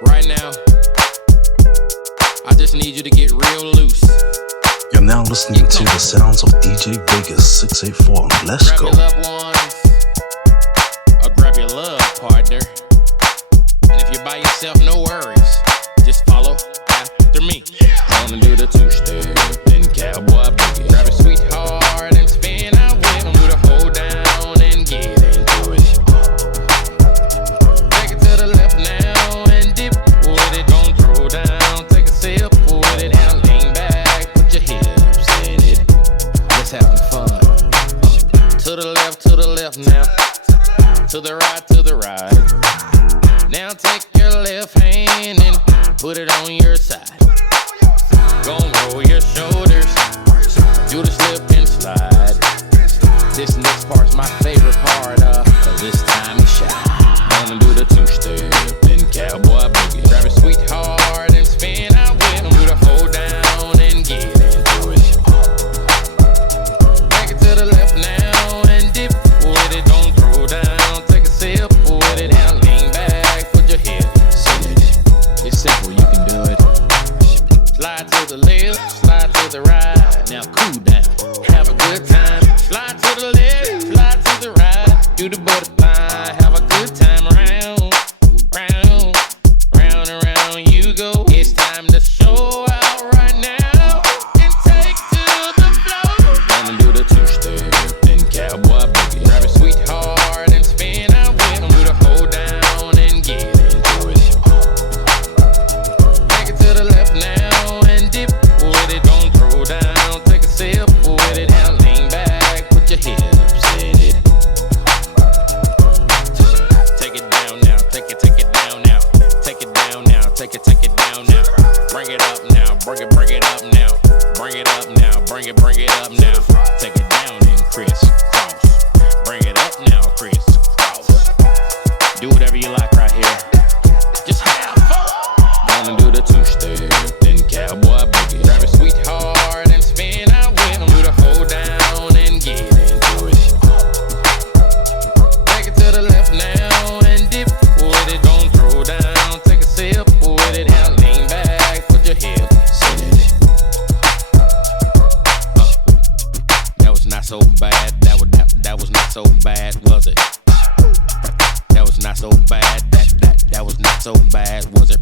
Right now, I just need you to get real loose. You're now listening to the sounds of DJ Vegas 684. Let's grab go. Grab your loved ones, or grab your love partner. And if you're by yourself, no worries. Just follow after me. Gonna do the two-step, then cowboy boogie. Grab a sweetheart and spin out with them. Do the hold down and get into it. Take it to the left now and dip with it. Don't throw down, take a sip with it. Now lean back, put your hips in it. Let's have some fun. To the left now. To the right. Now take your left hand and put it on your side. Gon' roll your shoulders, do the slip and slide. This next part's my favorite part, cause this time you shine. Gonna do the two-step, then cowboy boogie. Grab a sweetheart and spin out with them. Do the hold down and get into it. Take it to the left now and dip with it. Don't throw down, take a sip with it. Now lean back, put your hips in it. It's simple, you can do it. Slide to the left, slide to the right. Now cool down, have a good time. Slide to the left, slide to the right. Do the butterfly, have a good time. Round, and round you go. It's time to show out right now and take to the floor. Gonna do the two-step, then cowboy boogie. Grab a sweetheart and spin out with them. Do the hold down and get into it. Take it to the left now and dip with it. Don't throw down, take a sip with it. Now lean back, put your hips in it. Take it down now, take it down now. Take it down now, take it down now. Bring it up now, bring it up now. Bring it up now, bring it up now. Take it down and crisscross. Bring it up now, crisscross. Do whatever you like right here. Just have fun. Gonna do the two-step, then cowboy boogie. Grab a sweetheart and spin out with them. Do the hold down and get into it. Take it to the left now and dip with it. Don't throw down, take a sip with it. Now lean back, put your hips in it. That was not so bad. That was not so bad, was it? That was not so bad. That was not so bad, was it?